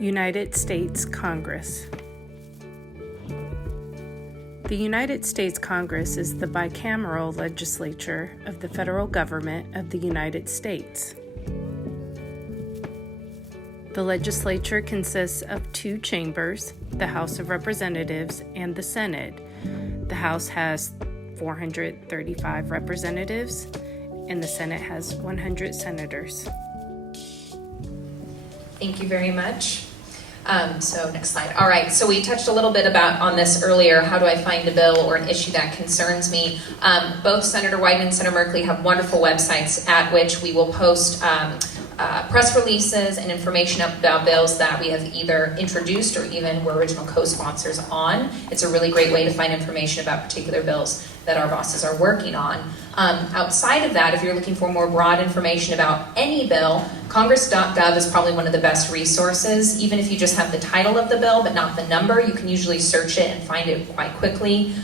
United States Congress. The United States Congress is the bicameral legislature of the federal government of the United States. The legislature consists of two chambers, the House of Representatives and the Senate. The House has 435 representatives, and the Senate has 100 senators. Thank you very much. So next slide. All right, so we touched a little bit on this earlier. How do I find a bill or an issue that concerns me? Both Senator Wyden and Senator Merkley have wonderful websites at which we will post press releases and information about bills that we have either introduced or even were original co-sponsors on. It's a really great way to find information about particular bills that our bosses are working on. Outside of that, if you're looking for more broad information about any bill, Congress.gov is probably one of the best resources. Even if you just have the title of the bill but not the number, you can usually search it and find it quite quickly.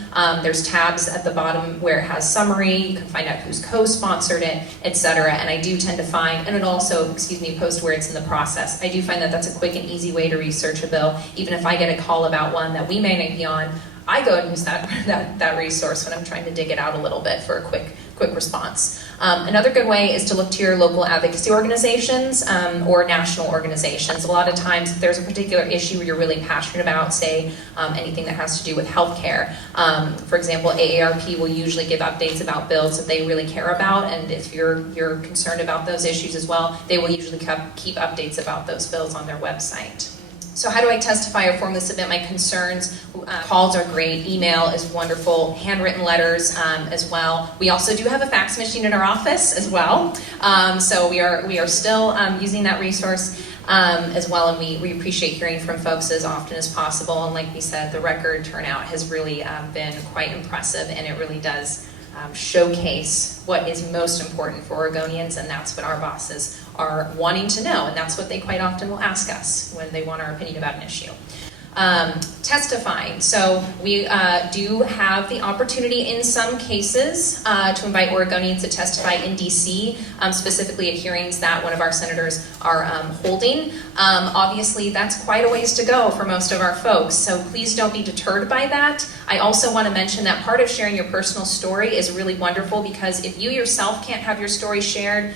There's tabs at the bottom where it has summary. You can find out who's co-sponsored it, etc. And I do tend to find, and it also, post where it's in the process. I do find that that's a quick and easy way to research a bill. Even if I get a call about one that we may not be on, I go and use that resource when I'm trying to dig it out a little bit for a quick response. Another good way is to look to your local advocacy organizations or national organizations. A lot of times if there's a particular issue you're really passionate about, say anything that has to do with healthcare. For example, AARP will usually give updates about bills that they really care about, and if you're concerned about those issues as well, they will usually keep updates about those bills on their website. So how do I testify or formally submit my concerns? Calls are great, email is wonderful, handwritten letters as well. We also do have a fax machine in our office as well. So we are still using that resource as well, and we appreciate hearing from folks as often as possible. And like we said, the record turnout has really been quite impressive, and it really does showcase what is most important for Oregonians, and that's what our bosses are wanting to know, and that's what they quite often will ask us when they want our opinion about an issue. Testifying. So we do have the opportunity in some cases to invite Oregonians to testify in DC, specifically at hearings that one of our senators are holding. Obviously, that's quite a ways to go for most of our folks, so please don't be deterred by that. I also want to mention that part of sharing your personal story is really wonderful, because if you yourself can't have your story shared,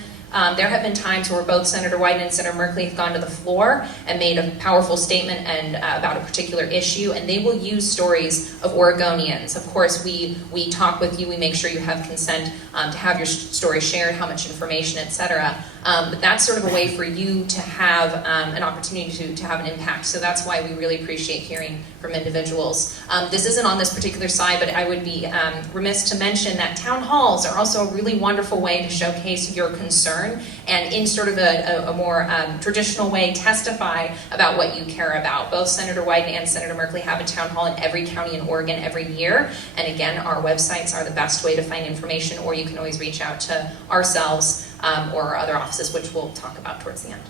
there have been times where both Senator Wyden and Senator Merkley have gone to the floor and made a powerful statement and about a particular issue, and they will use stories of Oregonians. Of course, we talk with you, we make sure you have consent to have your story shared, how much information, etc. But that's sort of a way for you to have an opportunity to have an impact. So that's why we really appreciate hearing from individuals. This isn't on this particular slide, but I would be remiss to mention that town halls are also a really wonderful way to showcase your concern and in sort of a more traditional way testify about what you care about. Both Senator Wyden and Senator Merkley have a town hall in every county in Oregon every year, and again, our websites are the best way to find information, or you can always reach out to ourselves or our other offices, which we'll talk about towards the end.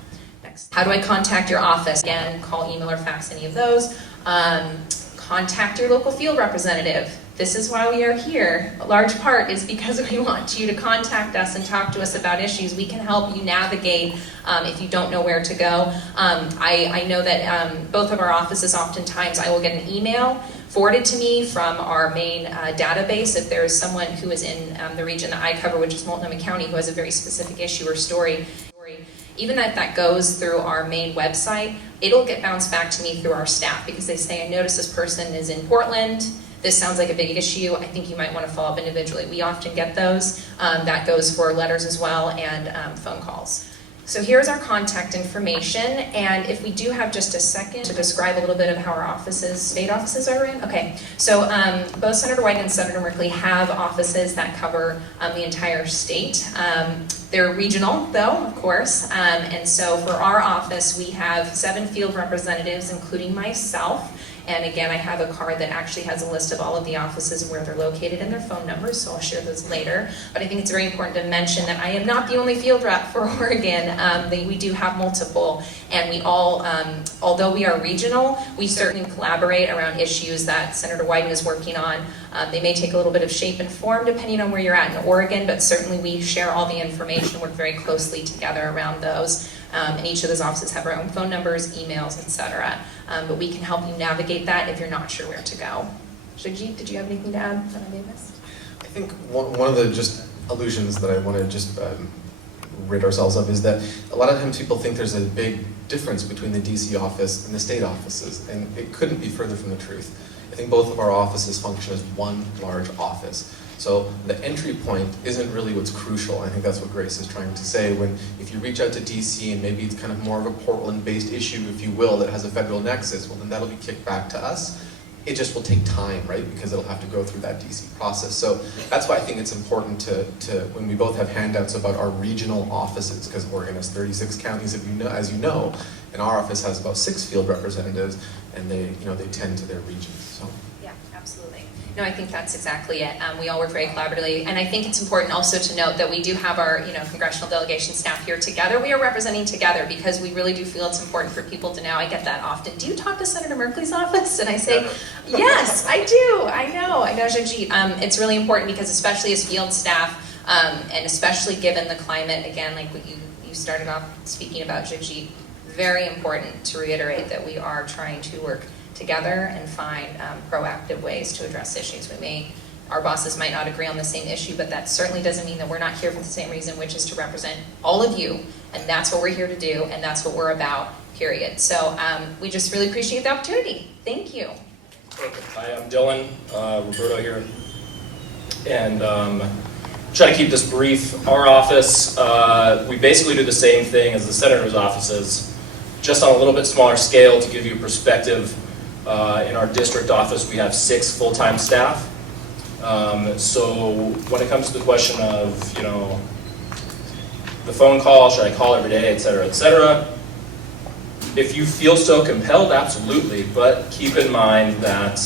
Next. How do I contact your office? Again, call, email, or fax any of those. Contact your local field representative. This is why we are here. A large part is because we want you to contact us and talk to us about issues. We can help you navigate if you don't know where to go. I know that both of our offices, oftentimes I will get an email forwarded to me from our main database if there is someone who is in the region that I cover, which is Multnomah County, who has a very specific issue or story. Even if that goes through our main website, it'll get bounced back to me through our staff, because they say, I noticed this person is in Portland. This sounds like a big issue. I think you might want to follow up individually. We often get those. That goes for letters as well, and phone calls. So here's our contact information, and if we do have just a second to describe a little bit of how our offices, state offices are ran. Okay, so both Senator Wyden and Senator Merkley have offices that cover the entire state. They're regional, though, of course, and so for our office, we have 7 field representatives, including myself. And again, I have a card that actually has a list of all of the offices and where they're located and their phone numbers, so I'll share those later. But I think it's very important to mention that I am not the only field rep for Oregon. We do have multiple, and we all, although we are regional, we certainly collaborate around issues that Senator Wyden is working on. They may take a little bit of shape and form depending on where you're at in Oregon, but certainly we share all the information, work very closely together around those. And each of those offices have our own phone numbers, emails, etc. But we can help you navigate that if you're not sure where to go. Shagjit, did you have anything to add that I may have missed? I think one of the just illusions that I want to just rid ourselves of is that a lot of times people think there's a big difference between the DC office and the state offices, and it couldn't be further from the truth. I think both of our offices function as one large office. So the entry point isn't really what's crucial. I think that's what Grace is trying to say. If you reach out to DC and maybe it's kind of more of a Portland-based issue, if you will, that has a federal nexus, well then that'll be kicked back to us. It just will take time, right? Because it'll have to go through that DC process. So that's why I think it's important to when we both have handouts about our regional offices, because Oregon has 36 counties, as you know, and our office has about 6 field representatives, and they tend to their regions. So. Yeah, absolutely. No, I think that's exactly it. We all work very collaboratively, and I think it's important also to note that we do have our, congressional delegation staff here together. We are representing together because we really do feel it's important for people to know. I get that often. Do you talk to Senator Merkley's office? And I say, yes, I do. I know, Shagjit. It's really important because especially as field staff, and especially given the climate, again, like what you started off speaking about, Shagjit, very important to reiterate that we are trying to work together and find proactive ways to address issues. Our bosses might not agree on the same issue, but that certainly doesn't mean that we're not here for the same reason, which is to represent all of you, and that's what we're here to do, and that's what we're about, period. So we just really appreciate the opportunity. Thank you. Hi, I'm Dylan, Roberto here, and try to keep this brief. Our office, we basically do the same thing as the senator's offices, just on a little bit smaller scale to give you perspective. In our district office, we have 6 full-time staff. So when it comes to the question of, the phone call, should I call every day, et cetera, if you feel so compelled, absolutely. But keep in mind that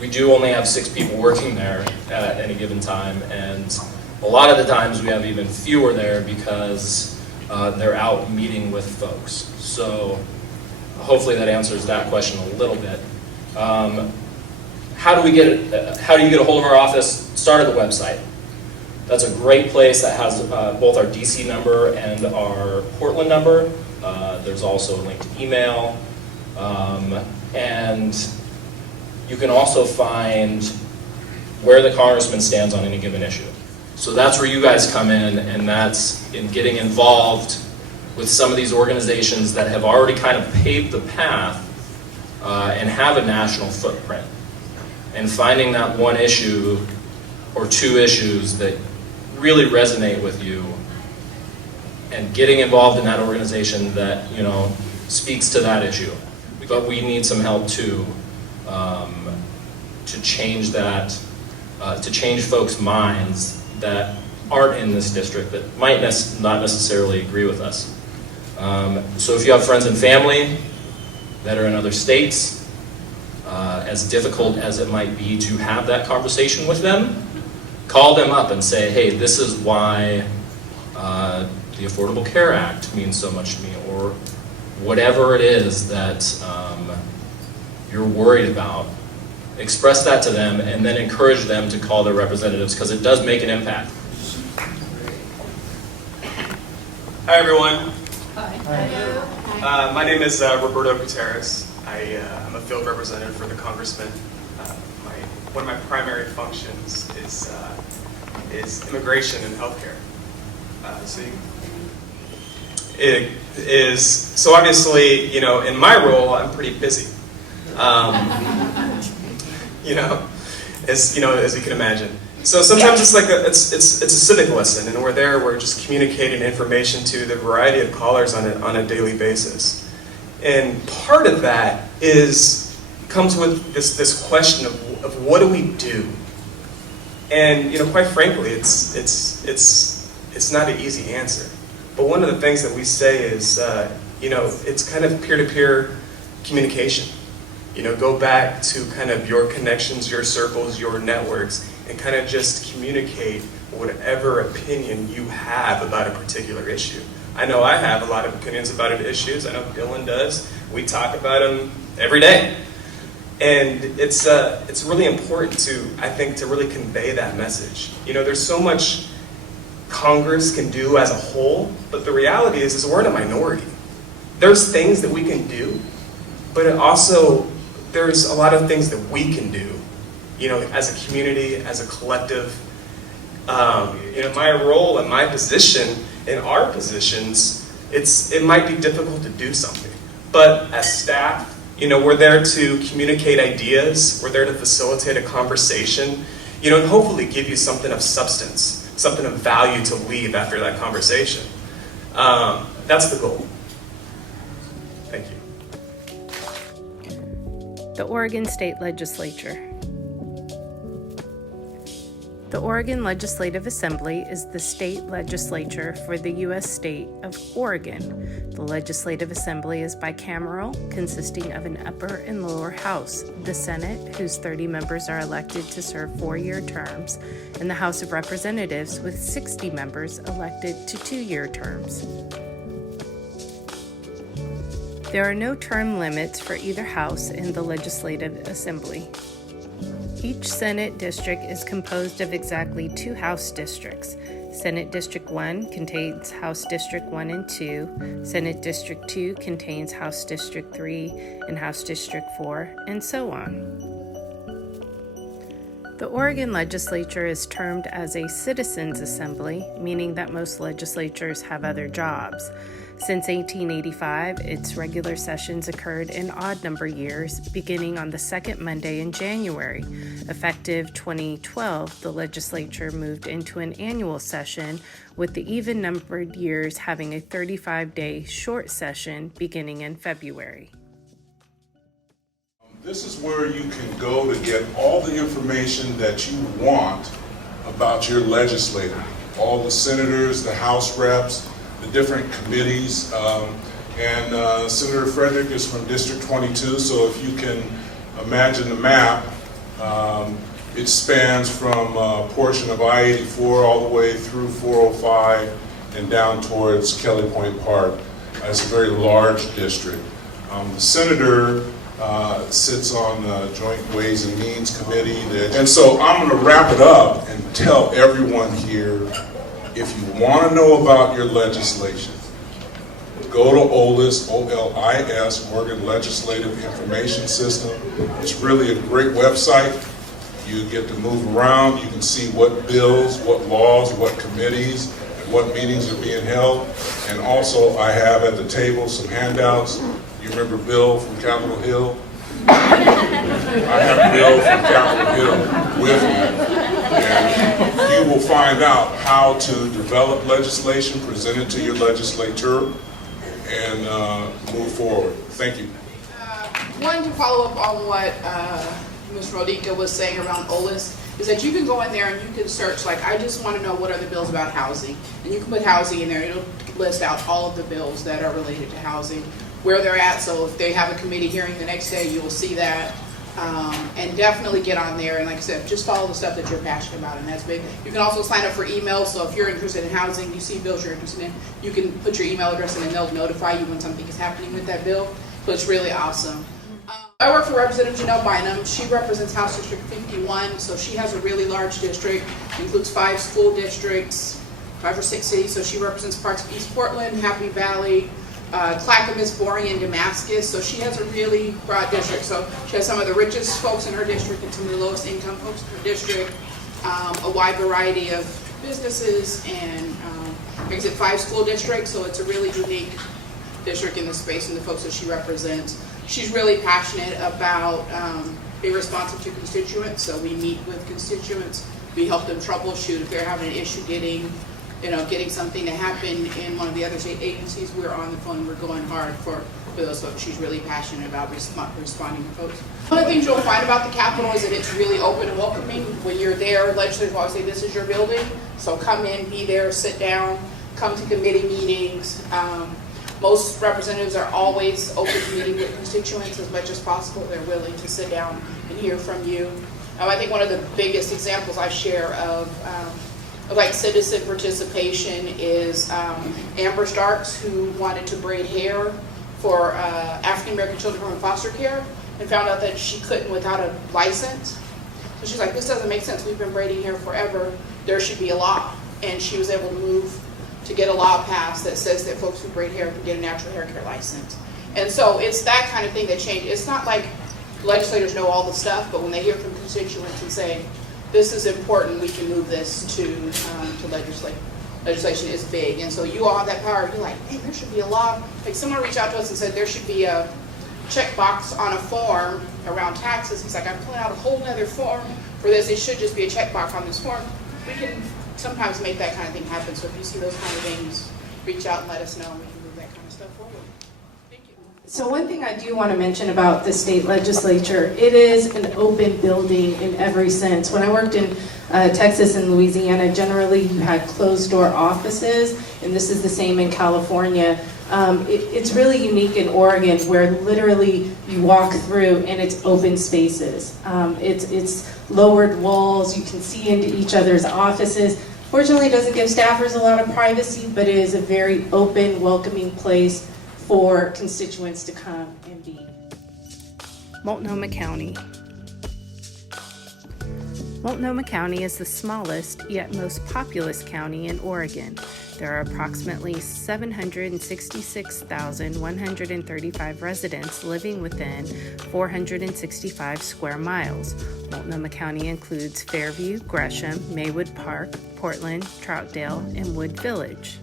we do only have 6 people working there at any given time. And a lot of the times we have even fewer there because they're out meeting with folks. So hopefully that answers that question a little bit. How do you get a hold of our office? Start at the website. That's a great place that has both our DC number and our Portland number. There's also a link to email. And you can also find where the congressman stands on any given issue. So that's where you guys come in, and that's in getting involved with some of these organizations that have already kind of paved the path and have a national footprint. And finding that one issue or 2 issues that really resonate with you and getting involved in that organization that, speaks to that issue. But we need some help too to change that, to change folks' minds that aren't in this district, that might not necessarily agree with us. So if you have friends and family that are in other states, as difficult as it might be to have that conversation with them, call them up and say, hey, this is why the Affordable Care Act means so much to me, or whatever it is that you're worried about. Express that to them and then encourage them to call their representatives, because it does make an impact. Hi everyone. Hi. My name is Roberto Gutierrez. I'm a field representative for the congressman. One of my primary functions is immigration and healthcare. So obviously, in my role, I'm pretty busy. As you can imagine. So sometimes it's like it's a civic lesson, and we're just communicating information to the variety of callers on a daily basis. And part of that comes with this question of what do we do? And quite frankly, it's not an easy answer. But one of the things that we say is it's kind of peer-to-peer communication. Go back to kind of your connections, your circles, your networks, and kind of just communicate whatever opinion you have about a particular issue. I know I have a lot of opinions about issues. I know Dylan does. We talk about them every day. And it's really important to really convey that message. There's so much Congress can do as a whole, but the reality is we're in a minority. There's things that we can do, but there's a lot of things that we can do, as a community, as a collective. My role and my position in our positions, it might be difficult to do something. But as staff, we're there to communicate ideas, we're there to facilitate a conversation, and hopefully give you something of substance, something of value to leave after that conversation. That's the goal. Thank you. The Oregon State Legislature. The Oregon Legislative Assembly is the state legislature for the U.S. state of Oregon. The Legislative Assembly is bicameral, consisting of an upper and lower house, the Senate, whose 30 members are elected to serve 4-year terms, and the House of Representatives, with 60 members elected to 2-year terms. There are no term limits for either house in the Legislative Assembly. Each Senate district is composed of exactly 2 House districts. Senate District 1 contains House District 1 and 2, Senate District 2 contains House District 3 and House District 4, and so on. The Oregon legislature is termed as a citizens' assembly, meaning that most legislatures have other jobs. Since 1885, its regular sessions occurred in odd-number years, beginning on the second Monday in January. Effective 2012, the legislature moved into an annual session, with the even-numbered years having a 35-day short session beginning in February. This is where you can go to get all the information that you want about your legislator. All the senators, the House reps, the different committees, and Senator Frederick is from District 22, so if you can imagine the map, it spans from a portion of I-84 all the way through 405 and down towards Kelly Point Park. It's a very large district. The senator sits on the Joint Ways and Means Committee. And so I'm going to wrap it up and tell everyone here, if you want to know about your legislation, go to OLIS, O-L-I-S, Oregon Legislative Information System. It's really a great website. You get to move around. You can see what bills, what laws, what committees, and what meetings are being held. And also, I have at the table some handouts. You remember Bill from Capitol Hill? I have Bill from Capitol Hill with me. And you will find out how to develop legislation, present it to your legislature, and move forward. Thank you. Wanting to follow up on what Ms. Rodica was saying around OLIS, is that you can go in there and you can search, like, I just want to know what are the bills about housing. And you can put housing in there. It'll list out all of the bills that are related to housing, where they're at. So if they have a committee hearing the next day, you will see that. And definitely get on there, and like I said, just follow the stuff that you're passionate about, and that's big. You can also sign up for emails, so if you're interested in housing, you see bills you're interested in, you can put your email address in and they'll notify you when something is happening with that bill. So it's really awesome. I work for Representative Janelle Bynum. She represents House District 51, so she has a really large district, includes 5 school districts, 5 or 6 cities, so she represents parts of East Portland, Happy Valley, Clackamas, Boring, and Damascus. So she has a really broad district. So she has some of the richest folks in her district and some of the lowest income folks in her district, a wide variety of businesses, and like I said, 5 school districts. So it's a really unique district in the space and the folks that she represents. She's really passionate about being responsive to constituents. So we meet with constituents We help them troubleshoot if they're having an issue getting something to happen in one of the other state agencies. We're on the phone. We're going hard for those folks. She's really passionate about responding to folks. One of the things you'll find about the Capitol is that it's really open and welcoming. When you're there, legislators will always say, this is your building, so come in, be there, sit down, come to committee meetings. Most representatives are always open to meeting with constituents as much as possible. They're willing to sit down and hear from you. I think one of the biggest examples I share of like citizen participation is Amber Starks, who wanted to braid hair for African American children from foster care and found out that she couldn't without a license. So she's like, this doesn't make sense. We've been braiding hair forever. There should be a law. And she was able to move to get a law passed that says that folks who braid hair can get a natural hair care license. And so it's that kind of thing that changed. It's not like legislators know all the stuff, but when they hear from constituents and say, this is important, we can move this to legislation is big. And so you all have that power. You're like, hey, there should be a law. Like someone reached out to us and said there should be a checkbox on a form around taxes. He's like, I'm pulling out a whole other form for this. It should just be a checkbox on this form. We can sometimes make that kind of thing happen. So if you see those kind of things, reach out and let us know, and we can move that kind of stuff forward. Thank you. So one thing I do want to mention about the state legislature, it is an open building in every sense. When I worked in Texas and Louisiana, generally you had closed door offices, and this is the same in California. It's really unique in Oregon where literally you walk through and it's open spaces. It's lowered walls, you can see into each other's offices. Fortunately, it doesn't give staffers a lot of privacy, but it is a very open, welcoming place for constituents to come and be. Multnomah County. Multnomah County is the smallest yet most populous county in Oregon. There are approximately 766,135 residents living within 465 square miles. Multnomah County includes Fairview, Gresham, Maywood Park, Portland, Troutdale, and Wood Village.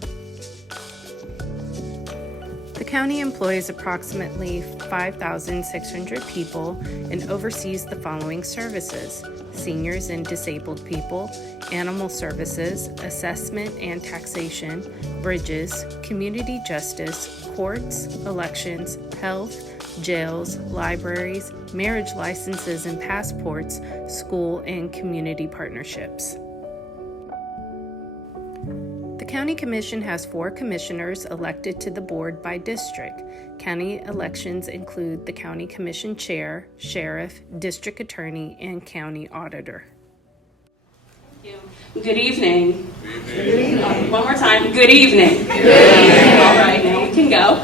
The county employs approximately 5,600 people and oversees the following services: seniors and disabled people, animal services, assessment and taxation, bridges, community justice, courts, elections, health, jails, libraries, marriage licenses and passports, school and community partnerships. The County Commission has 4 commissioners elected to the board by district. County elections include the County Commission Chair, Sheriff, District Attorney, and County Auditor. Thank you. Good evening. Good evening. One more time. Good evening. Good evening. All right, now we can go.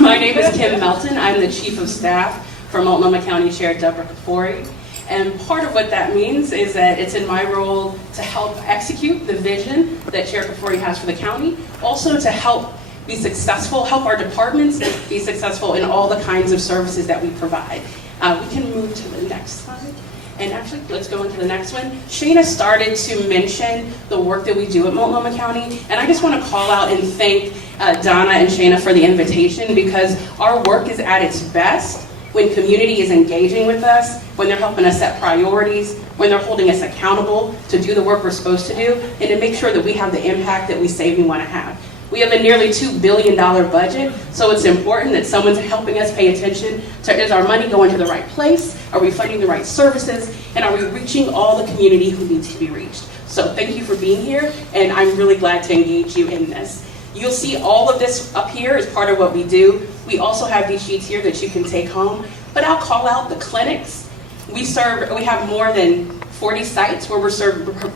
My name is Kim Melton. I'm the Chief of Staff for Multnomah County Chair Deborah Kafoury. And part of what that means is that it's in my role to help execute the vision that Chair Kafoury has for the county, also to help be successful, help our departments be successful in all the kinds of services that we provide. We can move to the next slide. And actually, let's go into the next one. Shana started to mention the work that we do at Multnomah County, and I just want to call out and thank Donna and Shana for the invitation, because our work is at its best when community is engaging with us, when they're helping us set priorities, when they're holding us accountable to do the work we're supposed to do, and to make sure that we have the impact that we say we want to have. We have a nearly $2 billion budget, so it's important that someone's helping us pay attention to, is our money going to the right place? Are we funding the right services? And are we reaching all the community who needs to be reached? So thank you for being here, and I'm really glad to engage you in this. You'll see all of this up here as part of what we do. We also have these sheets here that you can take home, but I'll call out the clinics. We have more than 40 sites where we're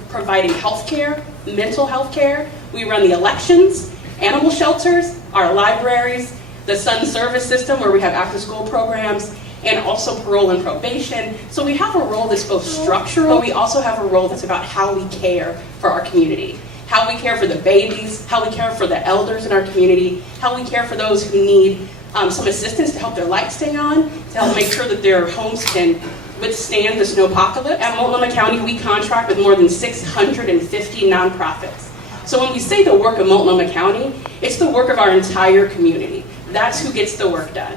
providing health care, mental health care. We run the elections, animal shelters, our libraries, the Sun Service System where we have after-school programs, and also parole and probation. So we have a role that's both structural, but we also have a role that's about how we care for our community. How we care for the babies, how we care for the elders in our community, how we care for those who need some assistance to help their lights stay on, to help make sure that their homes can withstand the snowpocalypse. At Multnomah County, we contract with more than 650 nonprofits. So when we say the work of Multnomah County, it's the work of our entire community. That's who gets the work done.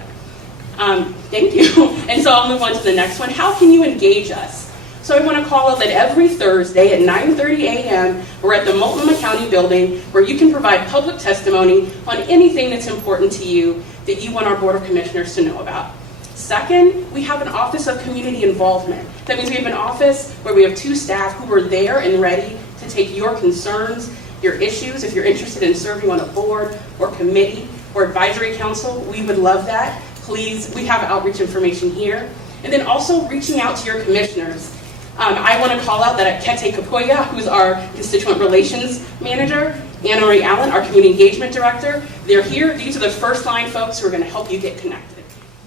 Thank you. And so I'll move on to the next one. How can you engage us? So I want to call out that every Thursday at 9:30 a.m. we're at the Multnomah County Building where you can provide public testimony on anything that's important to you that you want our Board of Commissioners to know about. Second, we have an Office of Community Involvement. That means we have an office where we have 2 staff who are there and ready to take your concerns, your issues. If you're interested in serving on a board or committee or advisory council, we would love that. Please, we have outreach information here. And then also reaching out to your commissioners. I want to call out that Kete Kapoya, who's our Constituent Relations Manager, Anna Marie Allen, our Community Engagement Director. They're here. These are the first line folks who are going to help you get connected.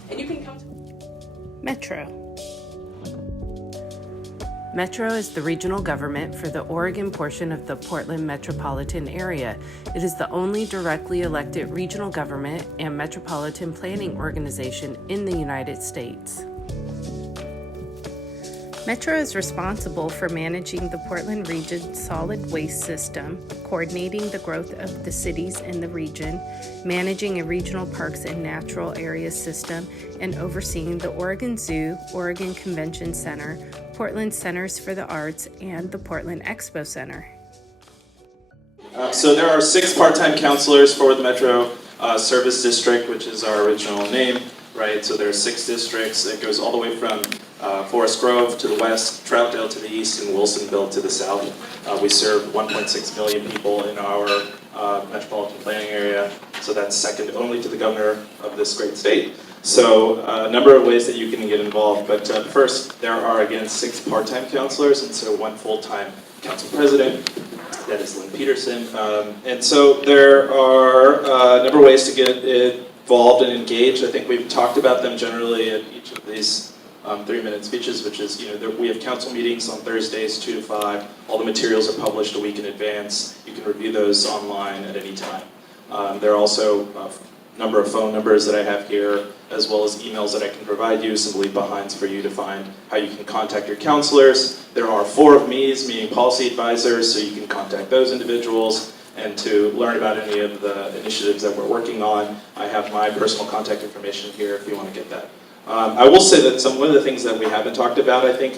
And you can come to Metro. Metro is the regional government for the Oregon portion of the Portland metropolitan area. It is the only directly elected regional government and metropolitan planning organization in the United States. Metro is responsible for managing the Portland region's solid waste system, coordinating the growth of the cities in the region, managing a regional parks and natural areas system, and overseeing the Oregon Zoo, Oregon Convention Center, Portland Centers for the Arts, and the Portland Expo Center. So there are 6 part-time counselors for the Metro Service District, which is our original name, right? So there are 6 districts. It goes all the way from Forest Grove to the west, Troutdale to the east, and Wilsonville to the south. We serve 1.6 million people in our metropolitan planning area, so that's second only to the governor of this great state. So a number of ways that you can get involved, but first, there are again 6 part-time counselors and so 1 full-time council president. That is Lynn Peterson. And so there are a number of ways to get involved and engaged. I think we've talked about them generally at each of these 3-minute speeches, which is, we have council meetings on Thursdays, 2 to 5. All the materials are published a week in advance. You can review those online at any time. There are also a number of phone numbers that I have here, as well as emails that I can provide you, some leave behinds for you to find how you can contact your counselors. There are 4 of me's, meaning policy advisors, so you can contact those individuals. And to learn about any of the initiatives that we're working on, I have my personal contact information here if you want to get that. I will say that one of the things that we haven't talked about, I think,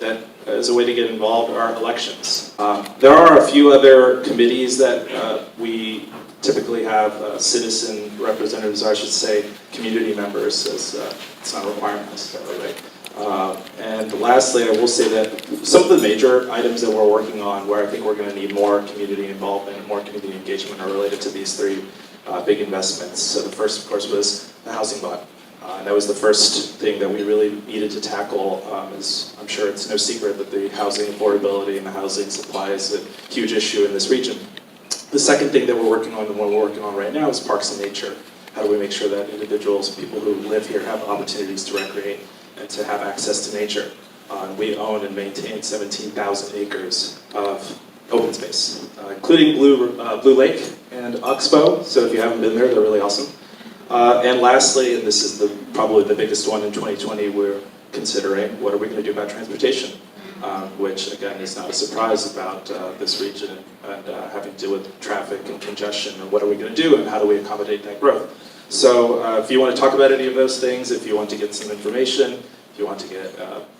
that as a way to get involved are elections. There are a few other committees that we typically have citizen representatives, or I should say community members, as it's not a requirement necessarily, right? And lastly, I will say that some of the major items that we're working on where I think we're going to need more community involvement and more community engagement are related to these 3 big investments. So the first, of course, was the housing bond. And that was the first thing that we really needed to tackle. As I'm sure it's no secret that the housing affordability and the housing supply is a huge issue in this region. The second thing that we're working on, the one we're working on right now, is parks and nature. How do we make sure that individuals, people who live here, have opportunities to recreate and to have access to nature? We own and maintain 17,000 acres of open space, including Blue Lake and Oxbow. So if you haven't been there, they're really awesome. And lastly, and this is probably the biggest one in 2020, we're considering what are we going to do about transportation, which again is not a surprise about this region and having to deal with traffic and congestion, and what are we going to do and how do we accommodate that growth. So if you want to talk about any of those things, if you want to get some information, if you want to get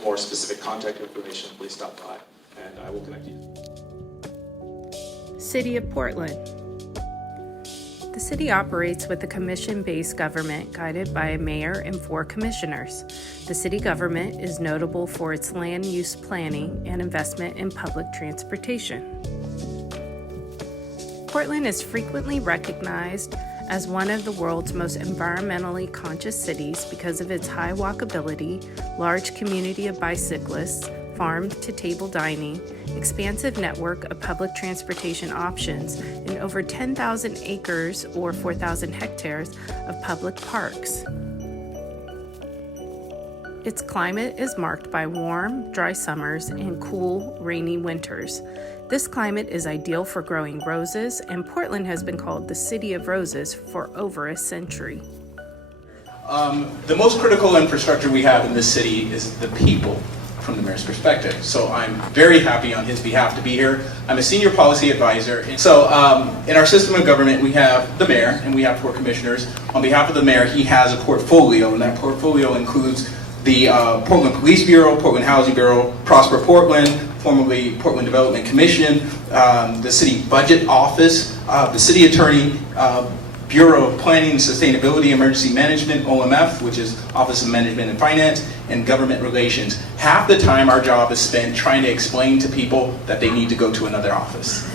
more specific contact information, please stop by and I will connect you. City of Portland. The city operates with a commission-based government guided by a mayor and 4 commissioners. The city government is notable for its land use planning and investment in public transportation. Portland is frequently recognized as one of the world's most environmentally conscious cities because of its high walkability, large community of bicyclists, farm-to-table dining, expansive network of public transportation options, and over 10,000 acres or 4,000 hectares of public parks. Its climate is marked by warm, dry summers and cool, rainy winters. This climate is ideal for growing roses, and Portland has been called the City of Roses for over a century. The most critical infrastructure we have in this city is the people from the mayor's perspective. So I'm very happy on his behalf to be here. I'm a senior policy advisor. So in our system of government, we have the mayor and we have 4 commissioners. On behalf of the mayor, he has a portfolio, and that portfolio includes the Portland Police Bureau, Portland Housing Bureau, Prosper Portland, formerly Portland Development Commission, the City Budget Office, the City Attorney, Bureau of Planning and Sustainability, Emergency Management, OMF, which is Office of Management and Finance, and Government Relations. Half the time our job is spent trying to explain to people that they need to go to another office.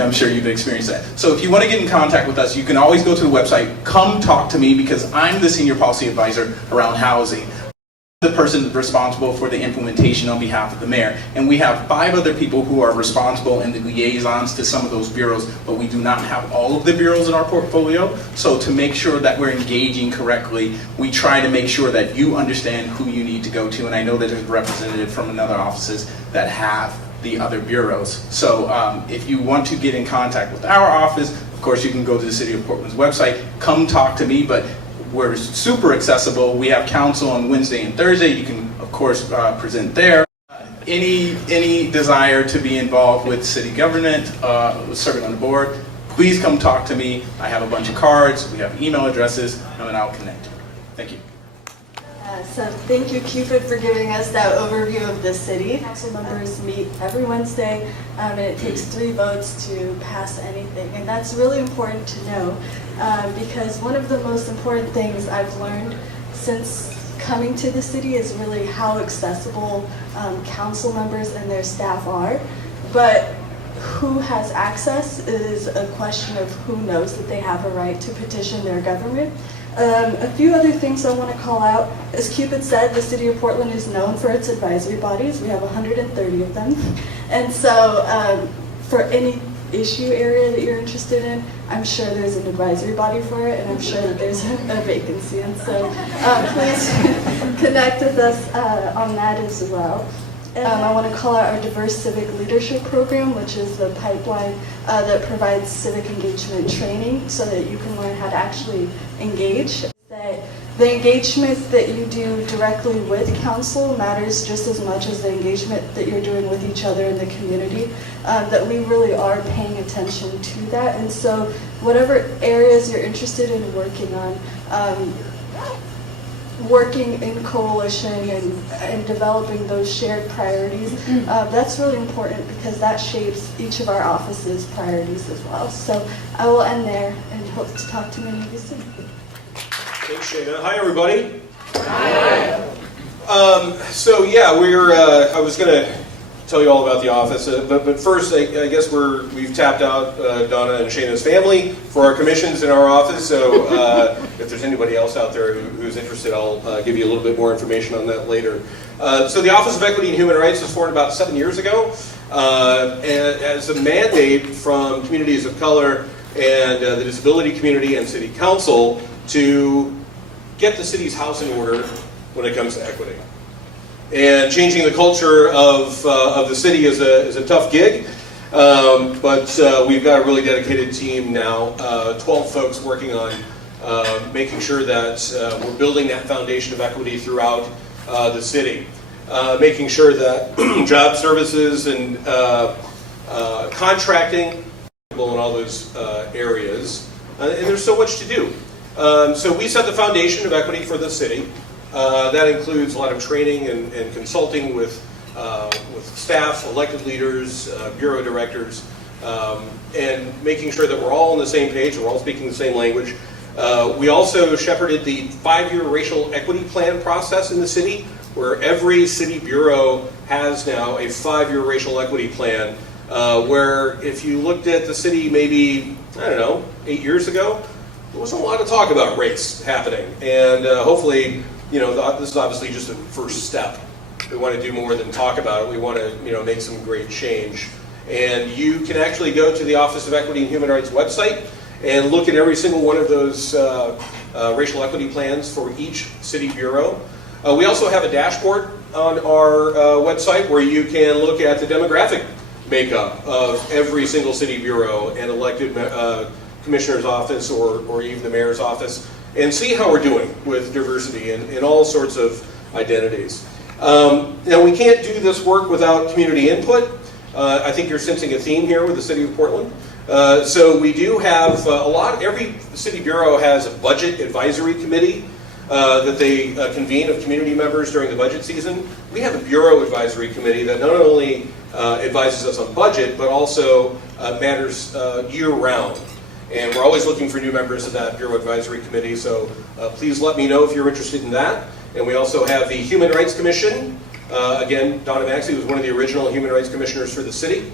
I'm sure you've experienced that. So if you want to get in contact with us, you can always go to the website, come talk to me, because I'm the Senior Policy Advisor around housing. The person responsible for the implementation on behalf of the mayor. And we have 5 other people who are responsible and the liaisons to some of those bureaus, but we do not have all of the bureaus in our portfolio. So to make sure that we're engaging correctly, we try to make sure that you understand who you need to go to. And I know that there's a representative from another offices that have the other bureaus. So if you want to get in contact with our office, of course you can go to the City of Portland's website, come talk to me, but we're super accessible. We have council on Wednesday and Thursday. You can, of course, present there. Any desire to be involved with city government, serving on the board, please come talk to me. I have a bunch of cards. We have email addresses, and I'll connect you. Thank you. So thank you, Cupid, for giving us that overview of the city. Council members meet every Wednesday, and it takes 3 votes to pass anything. And that's really important to know, because one of the most important things I've learned since coming to the city is really how accessible council members and their staff are. But who has access is a question of who knows that they have a right to petition their government. A few other things I want to call out. As Cupid said, the City of Portland is known for its advisory bodies. We have 130 of them. And so for any issue area that you're interested in, I'm sure there's an advisory body for it, and I'm sure that there's a vacancy. And so please connect with us on that as well. I want to call out our Diverse Civic Leadership Program, which is the pipeline that provides civic engagement training so that you can learn how to actually engage. That the engagement that you do directly with council matters just as much as the engagement that you're doing with each other in the community, that we really are paying attention to that. And so whatever areas you're interested in working on, working in coalition and developing those shared priorities, that's really important because that shapes each of our offices' priorities as well. So I will end there and hope to talk to many of you soon. Thanks, Shana. Hi, everybody. Hi. So yeah, I was going to tell you all about the office, but first, I guess we've tapped out Donna and Shana's family for our commissions in our office. So if there's anybody else out there who's interested, I'll give you a little bit more information on that later. So the Office of Equity and Human Rights was formed about 7 years ago, and as a mandate from communities of color and the disability community and City Council to get the city's house in order when it comes to equity. And changing the culture of the city is a tough gig, but we've got a really dedicated team now, 12 folks working on making sure that we're building that foundation of equity throughout the city, making sure that job services and contracting in all those areas, and there's so much to do. So we set the foundation of equity for the city. That includes a lot of training and consulting with staff, elected leaders, bureau directors, and making sure that we're all on the same page, we're all speaking the same language. We also shepherded the 5-year racial equity plan process in the city, where every city bureau has now a 5-year racial equity plan, where if you looked at the city maybe, 8 years ago, there wasn't a lot of talk about race happening, and hopefully, this is obviously just a first step. We want to do more than talk about it. We want to, make some great change. And you can actually go to the Office of Equity and Human Rights website and look at every single one of those racial equity plans for each city bureau. We also have a dashboard on our website where you can look at the demographic makeup of every single city bureau and elected commissioner's office or even the mayor's office, and see how we're doing with diversity in all sorts of identities. Now, we can't do this work without community input. I think you're sensing a theme here with the City of Portland. So we do have every city bureau has a budget advisory committee that they convene of community members during the budget season. We have a Bureau Advisory Committee that not only advises us on budget, but also matters year-round. And we're always looking for new members of that Bureau Advisory Committee, so please let me know if you're interested in that. And we also have the Human Rights Commission. Again, Donna Maxey was one of the original Human Rights Commissioners for the city.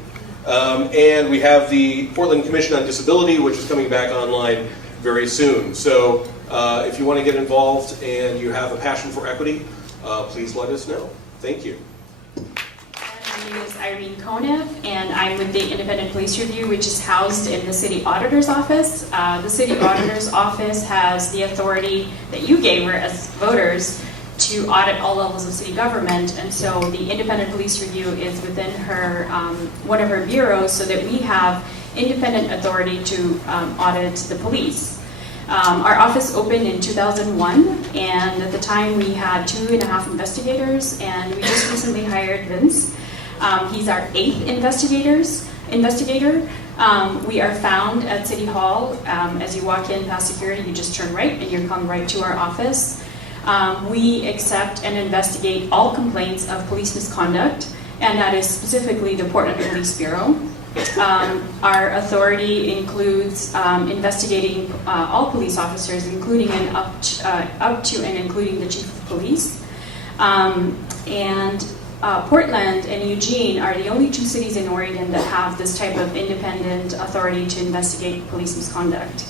And we have the Portland Commission on Disability, which is coming back online very soon. So if you want to get involved and you have a passion for equity, please let us know. Thank you. My name is Irene Konev, and I'm with the Independent Police Review, which is housed in the City Auditor's Office. The City Auditor's Office has the authority that you gave her as voters to audit all levels of city government, and so the Independent Police Review is within her one of her bureaus, so that we have independent authority to audit the police. Our office opened in 2001, and at the time we had 2.5 investigators, and we just recently hired Vince. He's our 8th investigator. We are found at City Hall. As you walk in past security, you just turn right and you come right to our office. We accept and investigate all complaints of police misconduct, and that is specifically the Portland Police Bureau. Our authority includes investigating all police officers, including and up to and including the chief of police. Portland and Eugene are the only 2 cities in Oregon that have this type of independent authority to investigate police misconduct.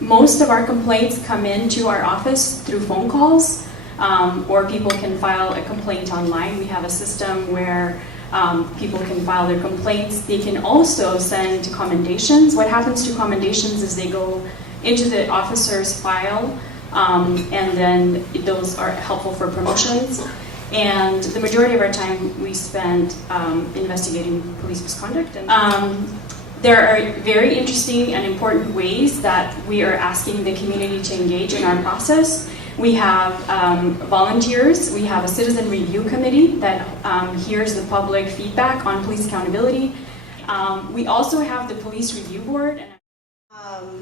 Most of our complaints come into our office through phone calls, or people can file a complaint online. We have a system where people can file their complaints. They can also send commendations. What happens to commendations is they go into the officer's file, and then those are helpful for promotions. And the majority of our time we spend investigating police misconduct. There are very interesting and important ways that we are asking the community to engage in our process. We have volunteers. We have a citizen review committee that hears the public feedback on police accountability. We also have the police review board.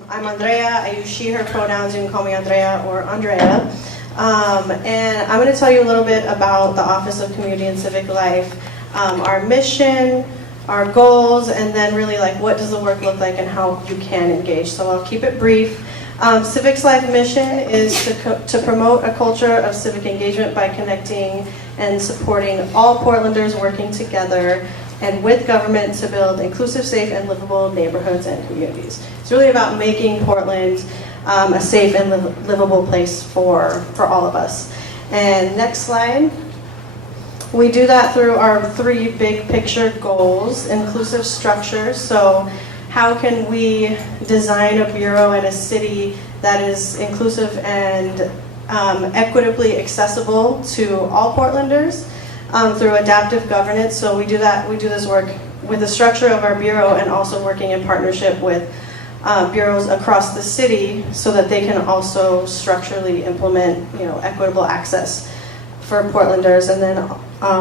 I'm Andrea. I use she, her pronouns. You can call me Andrea or Andrea. And I'm going to tell you a little bit about the Office of Community and Civic Life, our mission, our goals, and then really like what does the work look like and how you can engage. So I'll keep it brief. Civic's Life mission is to promote a culture of civic engagement by connecting and supporting all Portlanders working together and with government to build inclusive, safe, and livable neighborhoods and communities. It's really about making Portland a safe and livable place for all of us. And next slide. We do that through our 3 big picture goals: inclusive structures. So how can we design a bureau and a city that is inclusive and equitably accessible to all Portlanders through adaptive governance? So we do this work with the structure of our bureau and also working in partnership with bureaus across the city so that they can also structurally implement, equitable access for Portlanders, and then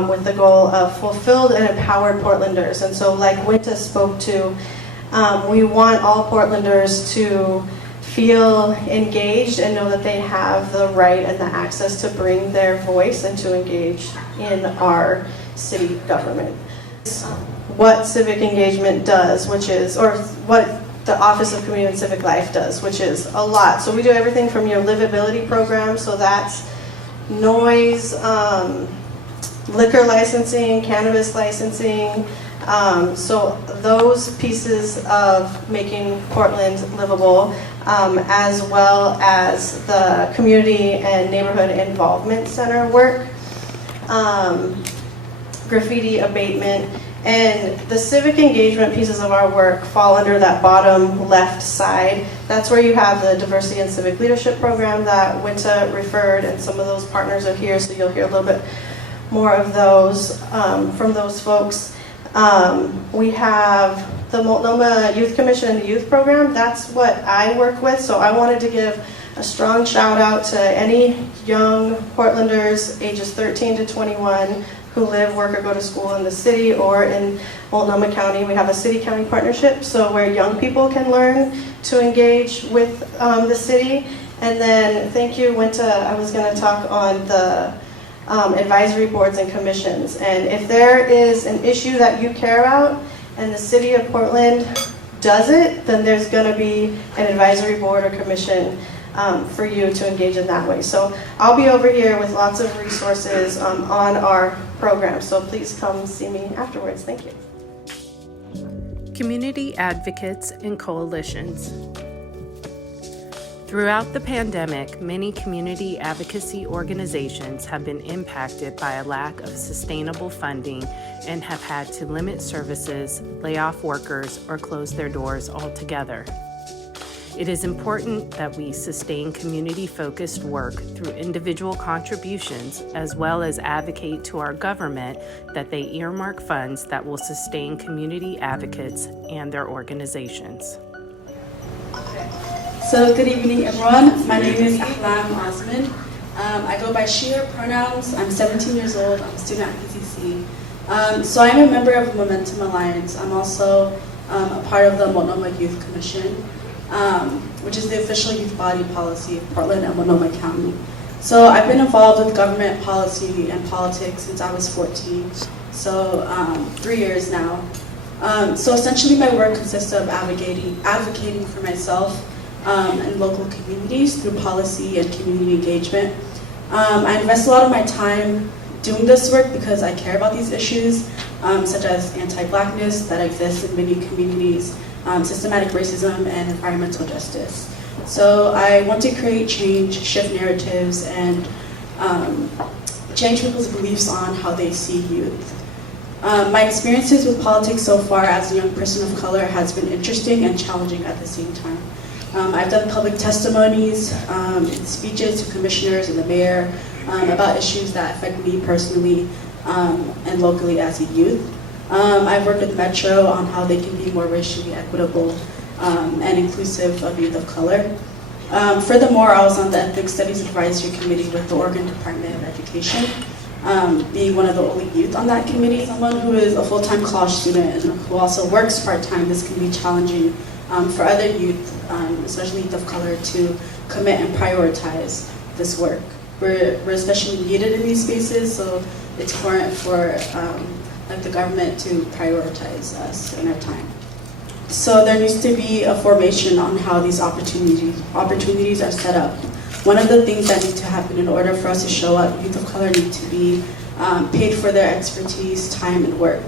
with the goal of fulfilled and empowered Portlanders. And so like Winta spoke to, we want all Portlanders to feel engaged and know that they have the right and the access to bring their voice and to engage in our city government. What civic engagement does, or what the Office of Community and Civic Life does, which is a lot. So we do everything from your livability program, so that's noise, liquor licensing, cannabis licensing, so those pieces of making Portland livable, as well as the Community and Neighborhood Involvement Center work, graffiti abatement, and the civic engagement pieces of our work fall under that bottom left side. That's where you have the Diversity and Civic Leadership Program that Winta referred, and some of those partners are here, so you'll hear a little bit more of those from those folks. We have the Multnomah Youth Commission and the Youth Program. That's what I work with, so I wanted to give a strong shout out to any young Portlanders ages 13 to 21 who live, work, or go to school in the city or in Multnomah County. We have a city-county partnership, so where young people can learn to engage with the city. And then, thank you, I was going to talk on the advisory boards and commissions. And if there is an issue that you care about and the city of Portland does it, then there's going to be an advisory board or commission for you to engage in that way. So I'll be over here with lots of resources on our program. So please come see me afterwards. Thank you. Community advocates and coalitions. Throughout the pandemic, many community advocacy organizations have been impacted by a lack of sustainable funding and have had to limit services, lay off workers, or close their doors altogether. It is important that we sustain community-focused work through individual contributions, as well as advocate to our government that they earmark funds that will sustain community advocates and their organizations. So good evening, everyone. My name is Ahlam Osman. I go by she, her pronouns. I'm 17 years old. I'm a student at PCC. So I'm a member of Momentum Alliance. I'm also a part of the Multnomah Youth Commission, which is the official youth body policy of Portland and Multnomah County. So I've been involved with government policy and politics since I was 14, so 3 years now. So essentially my work consists of advocating for myself and local communities through policy and community engagement. I invest a lot of my time doing this work because I care about these issues, such as anti-Blackness that exists in many communities, systematic racism, and environmental justice. So I want to create change, shift narratives, and change people's beliefs on how they see youth. My experiences with politics so far as a young person of color has been interesting and challenging at the same time. I've done public testimonies and speeches to commissioners and the mayor about issues that affect me personally and locally as a youth. I've worked with Metro on how they can be more racially equitable and inclusive of youth of color. Furthermore, I was on the Ethnic Studies Advisory Committee with the Oregon Department of Education. Being one of the only youth on that committee, someone who is a full-time college student and who also works part-time, this can be challenging for other youth, especially youth of color, to commit and prioritize this work. We're especially needed in these spaces, so it's important for the government to prioritize us in our time. So there needs to be a formation on how these opportunities are set up. One of the things that needs to happen in order for us to show up, youth of color need to be paid for their expertise, time, and work.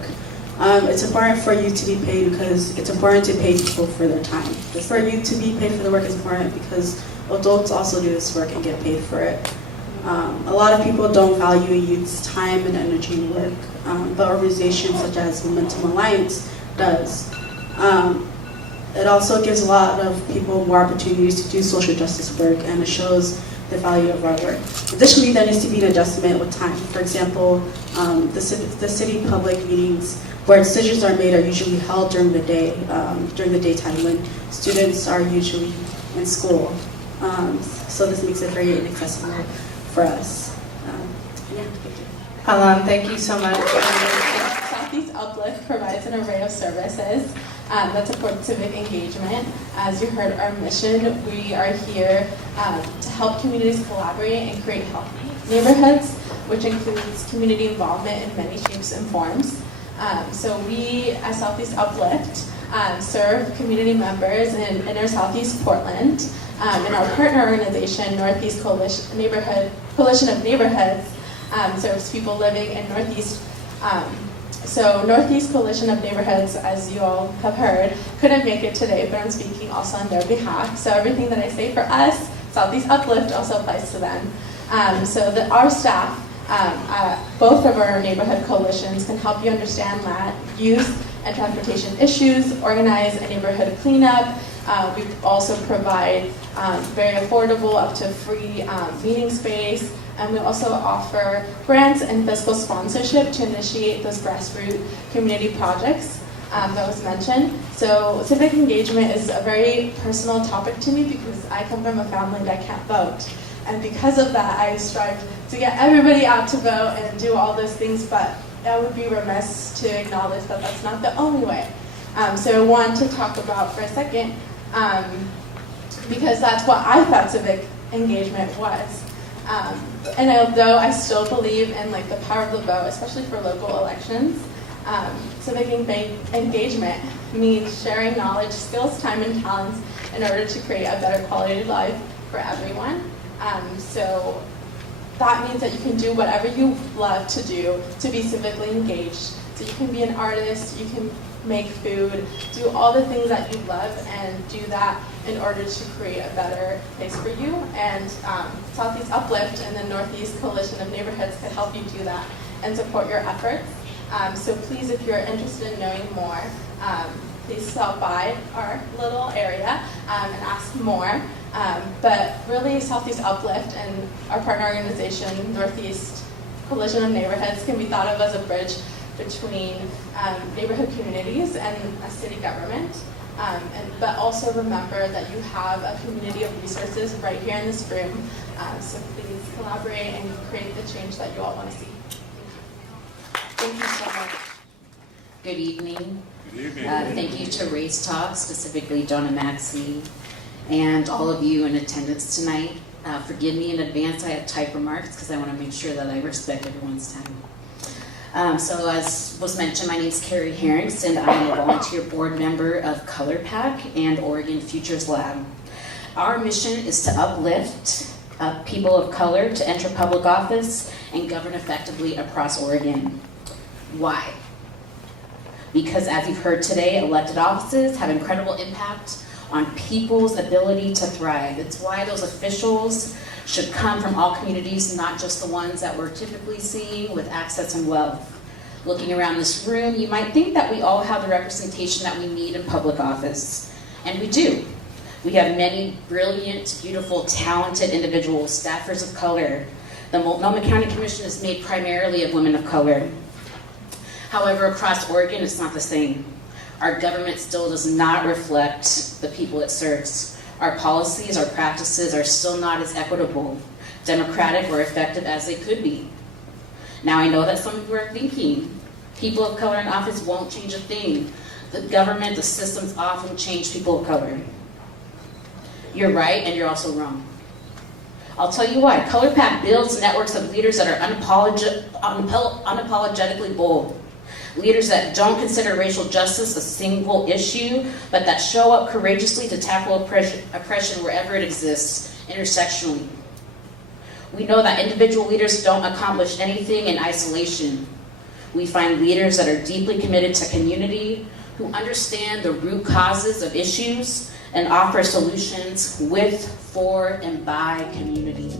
It's important for youth to be paid because it's important to pay people for their time. For youth to be paid for the work is important because adults also do this work and get paid for it. A lot of people don't value youth's time and energy and work, but organizations such as Momentum Alliance does. It also gives a lot of people more opportunities to do social justice work, and it shows the value of our work. Additionally, there needs to be an adjustment with time. For example, the city public meetings where decisions are made are usually held during the day, during the daytime when students are usually in school. So this makes it very inaccessible for us. Thank you so much. Southeast Uplift provides an array of services that support civic engagement. As you heard, our mission, we are here to help communities collaborate and create healthy neighborhoods, which includes community involvement in many shapes and forms. So we, as Southeast Uplift, serve community members in inner Southeast Portland. And our partner organization, Northeast Coalition of Neighborhoods, serves people living in Northeast. So Northeast Coalition of Neighborhoods, as you all have heard, couldn't make it today, but I'm speaking also on their behalf. So everything that I say for us, Southeast Uplift, also applies to them. Our staff, both of our neighborhood coalitions, can help you understand youth and transportation issues, organize a neighborhood cleanup. We also provide very affordable, up to free meeting space. And we also offer grants and fiscal sponsorship to initiate those grassroots community projects that was mentioned. So civic engagement is a very personal topic to me because I come from a family that can't vote. And because of that, I strive to get everybody out to vote and do all those things, but I would be remiss to acknowledge that that's not the only way. So I want to talk about for a second, because that's what I thought civic engagement was. And although I still believe in like the power of the vote, especially for local elections, civic engagement means sharing knowledge, skills, time, and talents in order to create a better quality of life for everyone. So that means that you can do whatever you love to do to be civically engaged. So you can be an artist, you can make food, do all the things that you love, and do that in order to create a better place for you. And Southeast Uplift and the Northeast Coalition of Neighborhoods could help you do that and support your efforts. So please, if you're interested in knowing more, please stop by our little area and ask more. But really, Southeast Uplift and our partner organization, Northeast Coalition of Neighborhoods, can be thought of as a bridge between neighborhood communities and a city government. But also remember that you have a community of resources right here in this room. So please collaborate and create the change that you all want to see. Thank you so much. Good evening. Good evening. Thank you to Race Talk, specifically Donna Maxey, and all of you in attendance tonight. Forgive me in advance, I have type remarks because I want to make sure that I respect everyone's time. So as was mentioned, my name is Carrie Harrington. I am a volunteer board member of Color Pack and Oregon Futures Lab. Our mission is to uplift people of color to enter public office and govern effectively across Oregon. Why? Because as you've heard today, elected offices have incredible impact on people's ability to thrive. It's why those officials should come from all communities, not just the ones that we're typically seeing with access and wealth. Looking around this room, you might think that we all have the representation that we need in public office, and we do. We have many brilliant, beautiful, talented individuals, staffers of color. The Multnomah County Commission is made primarily of women of color. However, across Oregon, it's not the same. Our government still does not reflect the people it serves. Our policies, our practices are still not as equitable, democratic, or effective as they could be. Now, I know that some of you are thinking, people of color in office won't change a thing. The government, the systems often change people of color. You're right, and you're also wrong. I'll tell you why. Color Pack builds networks of leaders that are unapologetically bold. Leaders that don't consider racial justice a single issue, but that show up courageously to tackle oppression wherever it exists, intersectionally. We know that individual leaders don't accomplish anything in isolation. We find leaders that are deeply committed to community, who understand the root causes of issues, and offer solutions with, for, and by community.